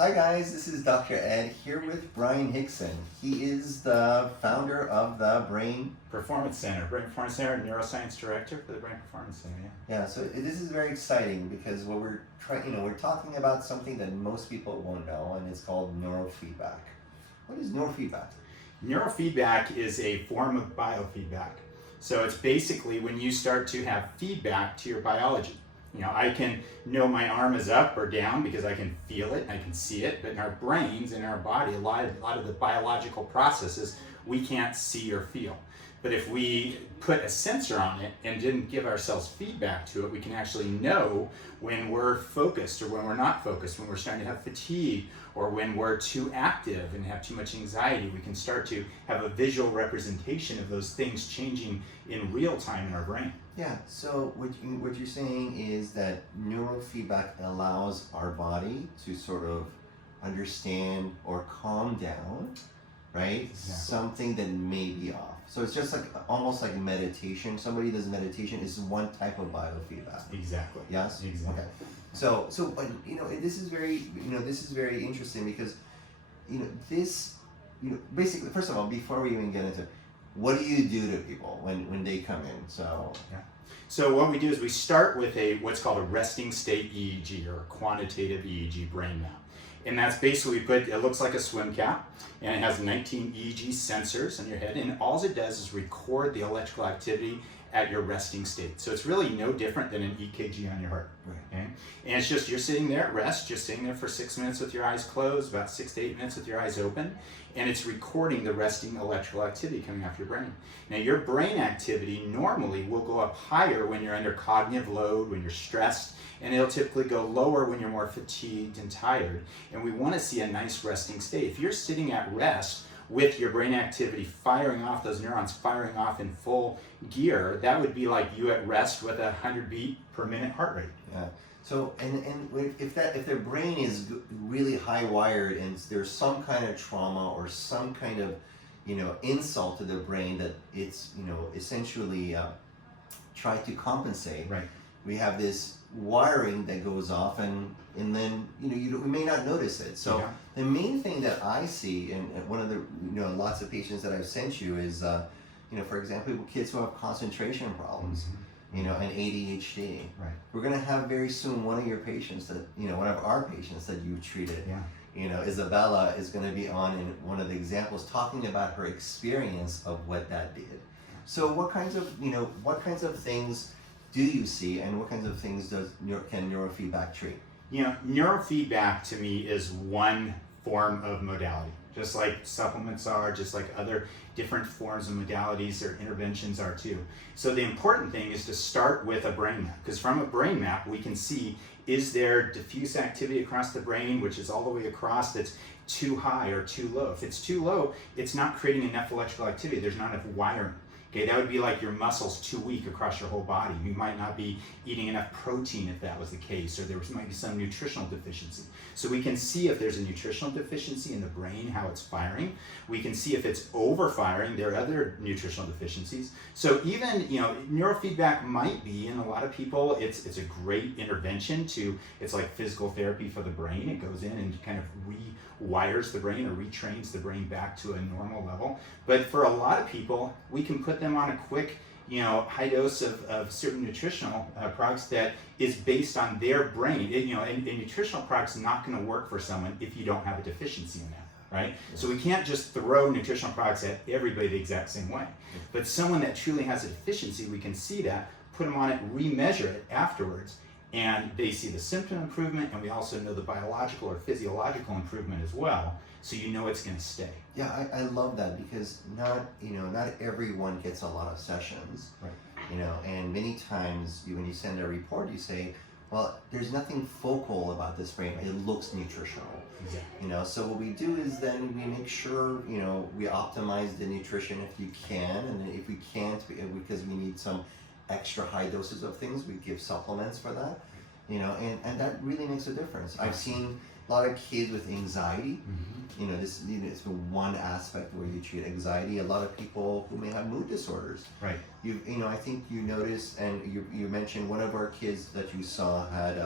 Hi guys, this is Dr. Ed here with Bryan Hixson. He is the founder of the Brain Performance Center, Brain Performance Center, Neuroscience Director for the Brain Performance Center. Yeah, so this is very exciting because what we're trying, we're talking about something that most people won't know, and it's called neurofeedback. What is neurofeedback? Neurofeedback is a form of biofeedback. So it's basically when you start to have feedback to your biology. I can know my arm is up or down because I can feel it, I can see it, but in our brains, in our body, a lot of the biological processes we can't see or feel. But if we put a sensor on it and didn't give ourselves feedback to it, we can actually know when we're focused or when we're not focused, when we're starting to have fatigue or when we're too active and have too much anxiety. We can start to have a visual representation of those things changing in real time in our brain. Yeah, so what you're saying is that neurofeedback allows our body to sort of understand or calm down, right? Exactly. Something that may be off. So it's just like almost like meditation. Somebody does meditation is one type of biofeedback. Exactly. Yes? Exactly. Okay. So this is very interesting because this basically, first of all, before we even get into what do you do to people when they come in? So yeah. So what we do is we start with what's called a resting state EEG or a quantitative EEG brain map. And that's basically, it looks like a swim cap, and it has 19 EEG sensors on your head, and all it does is record the electrical activity at your resting state. So it's really no different than an EKG on your heart. Right. Okay? And it's just, you're sitting there at rest, just sitting there for 6 minutes with your eyes closed, about 6 to 8 minutes with your eyes open, and it's recording the resting electrical activity coming off your brain. Now your brain activity normally will go up higher when you're under cognitive load, when you're stressed, and it'll typically go lower when you're more fatigued and tired. And we want to see a nice resting state. If you're sitting at rest with your brain activity firing off, those neurons firing off in full gear, that would be like you at rest with a 100 beat per minute heart rate. Yeah. So if their brain is really high wired and there's some kind of trauma or some kind of insult to their brain that it's essentially try to compensate. Right. We have this wiring that goes off and then we may not notice it. So yeah. The main thing that I see and one of the lots of patients that I've sent you is for example, kids who have concentration problems. Mm-hmm. And ADHD. Right. We're gonna have very soon one of your patients that one of our patients that you treated. Yeah. Isabella is gonna be on in one of the examples talking about her experience of what that did. So what kinds of things do you see, and what kinds of things can neurofeedback treat? Neurofeedback to me is one form of modality. Just like supplements are, just like other different forms of modalities or interventions are too. So the important thing is to start with a brain map, because from a brain map we can see, is there diffuse activity across the brain, which is all the way across, that's too high or too low. If it's too low, it's not creating enough electrical activity, there's not enough wiring. Okay, that would be like your muscles too weak across your whole body. You might not be eating enough protein if that was the case, or might be some nutritional deficiency. So we can see if there's a nutritional deficiency in the brain, how it's firing. We can see if it's overfiring, there are other nutritional deficiencies. So even, neurofeedback might be, in a lot of people, it's a great intervention it's like physical therapy for the brain. It goes in and kind of rewires the brain or retrains the brain back to a normal level. But for a lot of people, we can put them on a quick, high dose of certain nutritional products that is based on their brain. And nutritional products not going to work for someone if you don't have a deficiency in that, right? So we can't just throw nutritional products at everybody the exact same way. But someone that truly has a deficiency, we can see that, put them on it, remeasure it afterwards, and they see the symptom improvement, and we also know the biological or physiological improvement as well, so it's going to stay. Yeah, I love that because not everyone gets a lot of sessions. Right. And many times when you send a report, you say, well, there's nothing focal about this brain. It looks nutritional. Exactly. So what we do is then we make sure, we optimize the nutrition if you can, and if we can't, because we need some extra high doses of things, we give supplements for that, and that really makes a difference. I've seen a lot of kids with anxiety. Mm-hmm. It's one aspect where you treat anxiety. A lot of people who may have mood disorders. Right. I think you noticed, and you mentioned one of our kids that you saw had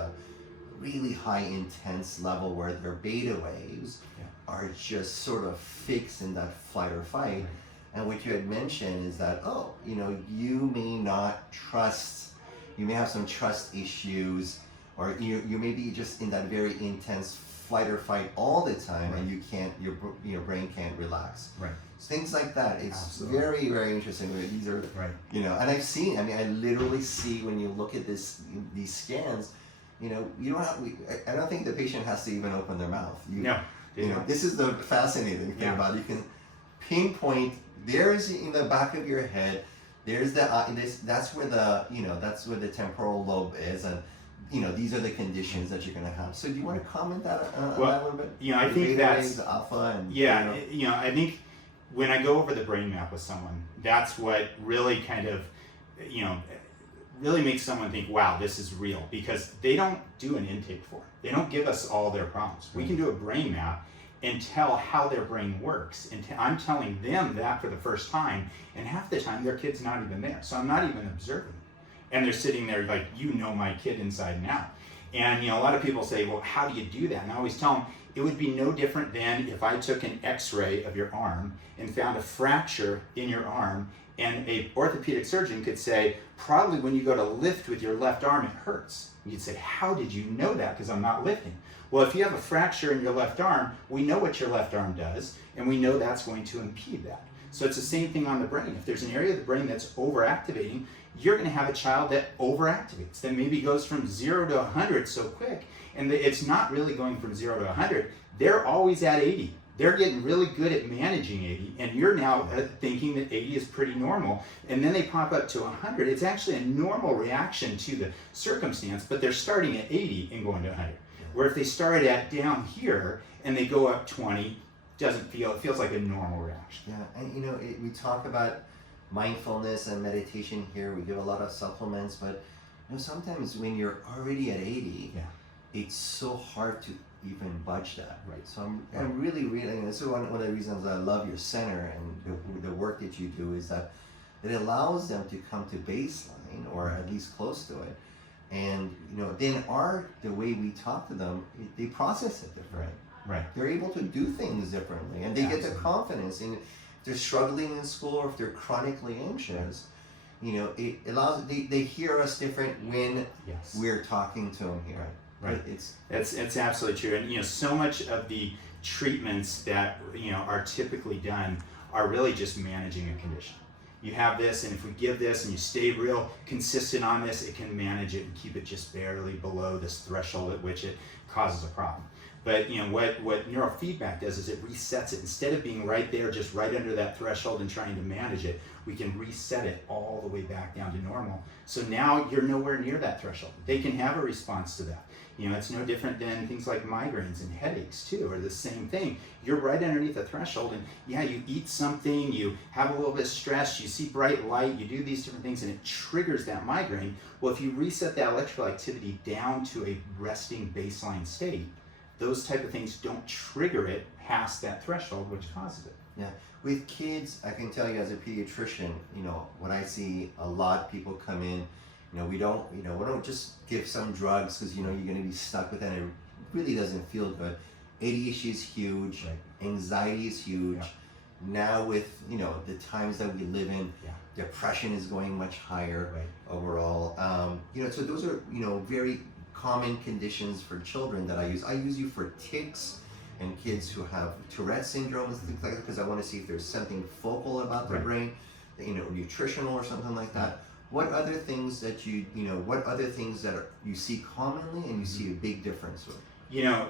really high intense level where their beta waves are just sort of fixed in that flight or fight. Right. And what you had mentioned is that, you may not trust, you may have some trust issues, or you may be just in that very intense flight or fight all the time, Right. and you can't, your brain can't relax. Right. Things like that. It's Absolutely. very, very interesting. These are, Right. and I've seen, I literally see when you look at these scans, you don't have, I don't think the patient has to even open their mouth. No. This is the fascinating thing about it. You can pinpoint, there's in the back of your head, there's that's where the temporal lobe is, and these are the conditions that you're going to have. So do you want to comment on that a little bit? I The think beta that's waves, the alpha, and I think when I go over the brain map with someone, that's what really kind of, really makes someone think, wow, this is real, because they don't do an intake form. They don't give us all their problems. We can do a brain map and tell how their brain works. And I'm telling them that for the first time, and half the time their kid's not even there. So I'm not even observing. And they're sitting there like, my kid inside and out. And a lot of people say, well, how do you do that? And I always tell them, it would be no different than if I took an x-ray of your arm and found a fracture in your arm, and an orthopedic surgeon could say, probably when you go to lift with your left arm, it hurts. And you'd say, how did you know that? Because I'm not lifting. Well, if you have a fracture in your left arm, we know what your left arm does, and we know that's going to impede that. So it's the same thing on the brain. If there's an area of the brain that's overactivating, you're going to have a child that overactivates, that maybe goes from 0 to 100 so quick, and it's not really going from 0 to 100. They're always at 80. They're getting really good at managing 80, and you're now thinking that 80 is pretty normal, and then they pop up to 100. It's actually a normal reaction to the circumstance, but they're starting at 80 and going to 100. Where if they started at down here and they go up 20, it feels like a normal reaction. Yeah, and we talk about mindfulness and meditation here. We give a lot of supplements, but sometimes when you're already at 80, it's so hard to even budge that. Right. So I'm really, this is one of the reasons I love your center and the work that you do, is that it allows them to come to baseline, or at least close to it. And then the way we talk to them, they process it different. Right. They're able to do things differently, and they get the confidence. And if they're struggling in school, or if they're chronically anxious, it allows they hear us different when we're talking to them here. Right. It's absolutely true. And so much of the treatments that are typically done are really just managing a condition. You have this, and if we give this and you stay real consistent on this, it can manage it and keep it just barely below this threshold at which it causes a problem. But what neurofeedback does is it resets it. Instead of being right there, just right under that threshold and trying to manage it, we can reset it all the way back down to normal. So now you're nowhere near that threshold. They can have a response to that. It's no different than things like migraines and headaches too, or the same thing. You're right underneath the threshold, and you eat something, you have a little bit of stress, you see bright light, you do these different things, and it triggers that migraine. Well, if you reset that electrical activity down to a resting baseline state, those type of things don't trigger it past that threshold, which causes it. Yeah, with kids, I can tell you as a pediatrician, when I see a lot of people come in, we don't just give some drugs because you're going to be stuck with it and it really doesn't feel good. ADHD is huge, anxiety is huge. Now with the times that we live in, depression is going much higher overall. So those are very common conditions for children that I use. I use you for tics and kids who have Tourette syndrome and things like that, because I want to see if there's something focal about their brain, nutritional or something like that. What other things that you see commonly and you see a big difference with?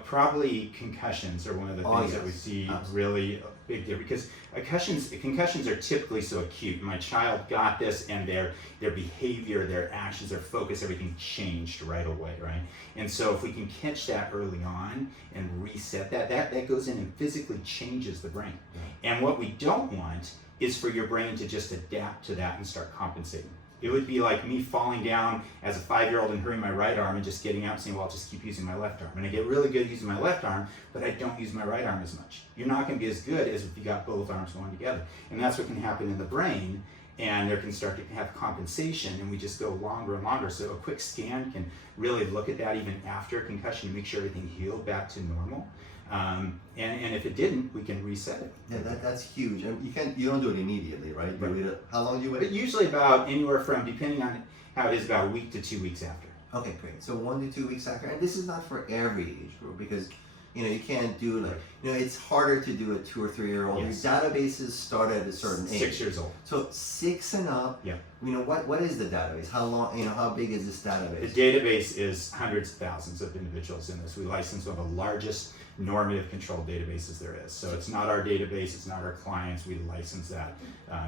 Probably concussions are one of the things that we see really a big difference, because concussions are typically so acute. My child got this, and their behavior, their actions, their focus, everything changed right away, right? And so if we can catch that early on and reset that goes in and physically changes the brain. And what we don't want is for your brain to just adapt to that and start compensating. It would be like me falling down as a 5-year-old and hurting my right arm and just getting up and saying, well, I'll just keep using my left arm. And I get really good using my left arm, but I don't use my right arm as much. You're not going to be as good as if you got both arms going together. And that's what can happen in the brain. and there can start to have compensation, and we just go longer and longer. So a quick scan can really look at that even after a concussion to make sure everything healed back to normal. And if it didn't, we can reset it. Yeah, that's huge. And you don't do it immediately, right? You Right. wait how long do you But wait? usually about anywhere from, depending on how it is, about a week to 2 weeks after. Okay, great. So 1 to 2 weeks after, and this is not for every age group because you can't do like it's harder to do a 2 or 3 year old. Yes. Your databases start at a certain age. 6 years old. So 6 and up. Yeah. What is the database? How long? How big is this The database? database is hundreds of thousands of individuals in this. We license one of the largest normative control databases there is. So it's not our database, it's not our clients. We license that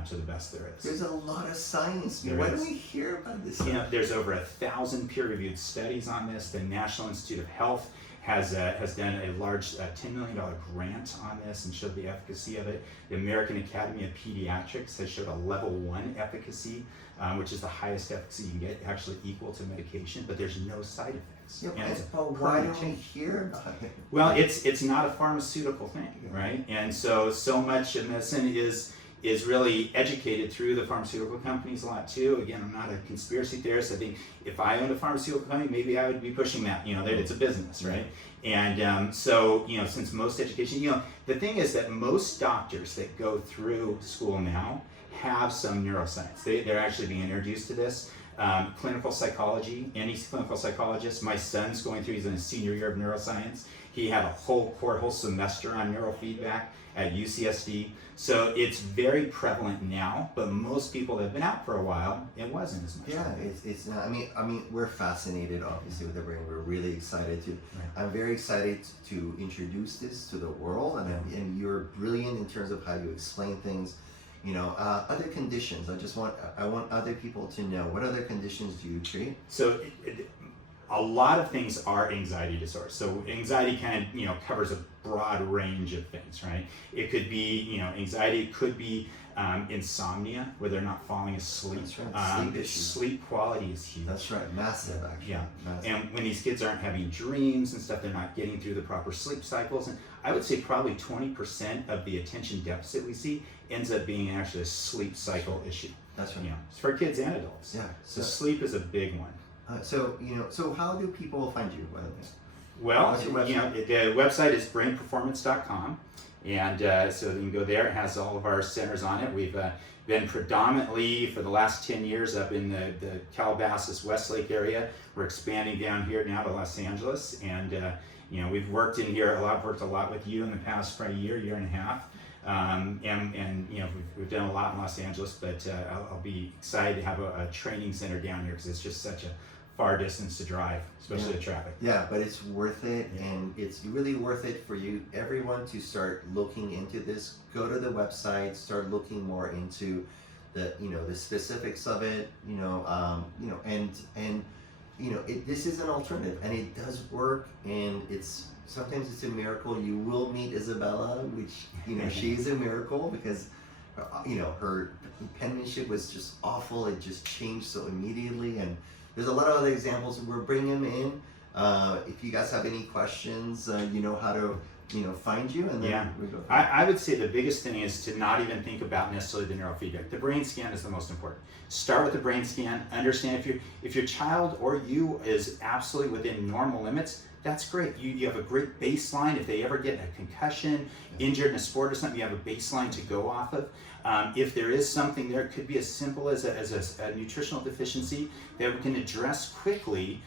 to the best there is. There's a lot of science. There Why is. don't we hear about this? There's over 1,000 peer-reviewed studies on this. The National Institute of Health has done a large $10 million grant on this and showed the efficacy of it. The American Academy of Pediatrics has showed a level 1 efficacy, which is the highest efficacy you can get, actually equal to medication, but there's no side effects. Yeah, And it's but why permanent don't we change. hear about it? Well, it's not a pharmaceutical thing, right? And so much of medicine is really educated through the pharmaceutical companies a lot too. Again, I'm not a conspiracy theorist. I think if I owned a pharmaceutical company, maybe I would be pushing that. That it's a business, right? And since most education, the thing is that most doctors that go through school now have some neuroscience. They're actually being introduced to this. Clinical psychology, any clinical psychologist. My son's going through, he's in his senior year of neuroscience. He had a whole semester on neurofeedback at UCSD. So it's very prevalent now, but most people that have been out for a while, it wasn't as much. Yeah, it's not. I mean, we're fascinated, obviously, with the brain. We're really excited to. Right. I'm very excited to introduce this to the world, and you're brilliant in terms of how you explain things. Other conditions. I want other people to know, what other conditions do you treat? So a lot of things are anxiety disorders. So anxiety kind of covers a broad range of things, right? It could be anxiety. It could be insomnia, where they're not falling asleep. That's right. Sleep issues. Sleep quality is huge. That's right. Massive, actually. Yeah. Massive. And when these kids aren't having dreams and stuff, they're not getting through the proper sleep cycles. And I would say probably 20% of the attention deficit we see ends up being actually a sleep cycle issue. That's right. It's for kids and adults. Yeah. So sleep is a big one. So how do people find you? Well, What's your website? The website is brainperformance.com, and so you can go there. It has all of our centers on it. We've been predominantly for the last 10 years up in the Calabasas, Westlake area. We're expanding down here now to Los Angeles, and we've worked in here a lot. Worked a lot with you in the past probably year and a half. We've done a lot in Los Angeles, but I'll be excited to have a training center down here because it's just such a far distance to drive, especially the traffic. Yeah, but it's worth it, Yeah. and it's really worth it for everyone to start looking into this. Go to the website, start looking more into the specifics of it. This is an alternative, and it does work, and sometimes it's a miracle. You will meet Isabella, which she's a miracle because her penmanship was just awful. It just changed so immediately, and there's a lot of other examples. We're bringing them in. If you guys have any questions, you know how to find you, and then we go. I would say the biggest thing is to not even think about necessarily the neurofeedback. The brain scan is the most important. Start with the brain scan. Understand if your child or you is absolutely within normal limits. That's great. You have a great baseline. If they ever get a concussion, injured in a sport or something, you have a baseline to go off of. If there is something there, it could be as simple as a nutritional deficiency that we can address quickly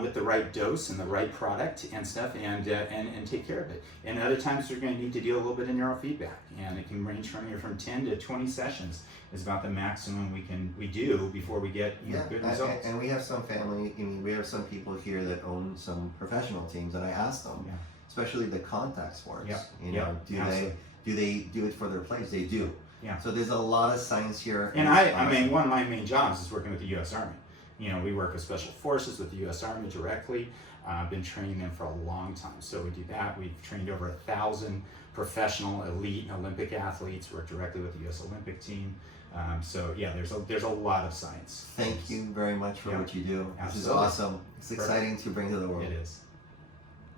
with the right dose and the right product and stuff, and take care of it. And other times we're going to need to do a little bit of neurofeedback, and it can range from 10 to 20 sessions is about the maximum we do before we get good results. And we have some family. We have some people here that own some professional teams, and I asked them, especially the contact sports. Do they do it for their players? They do. Yeah. So there's a lot of science here. And I mean, one of my main jobs is working with the U.S. Army. We work with Special Forces, with the U.S. Army directly. I've been training them for a long time. So we do that. We've trained over 1,000 professional, elite, and Olympic athletes. Work directly with the U.S. Olympic team. There's a lot of science. Thank you very much for what you do. Absolutely. This is awesome. It's exciting to bring to the world. It is.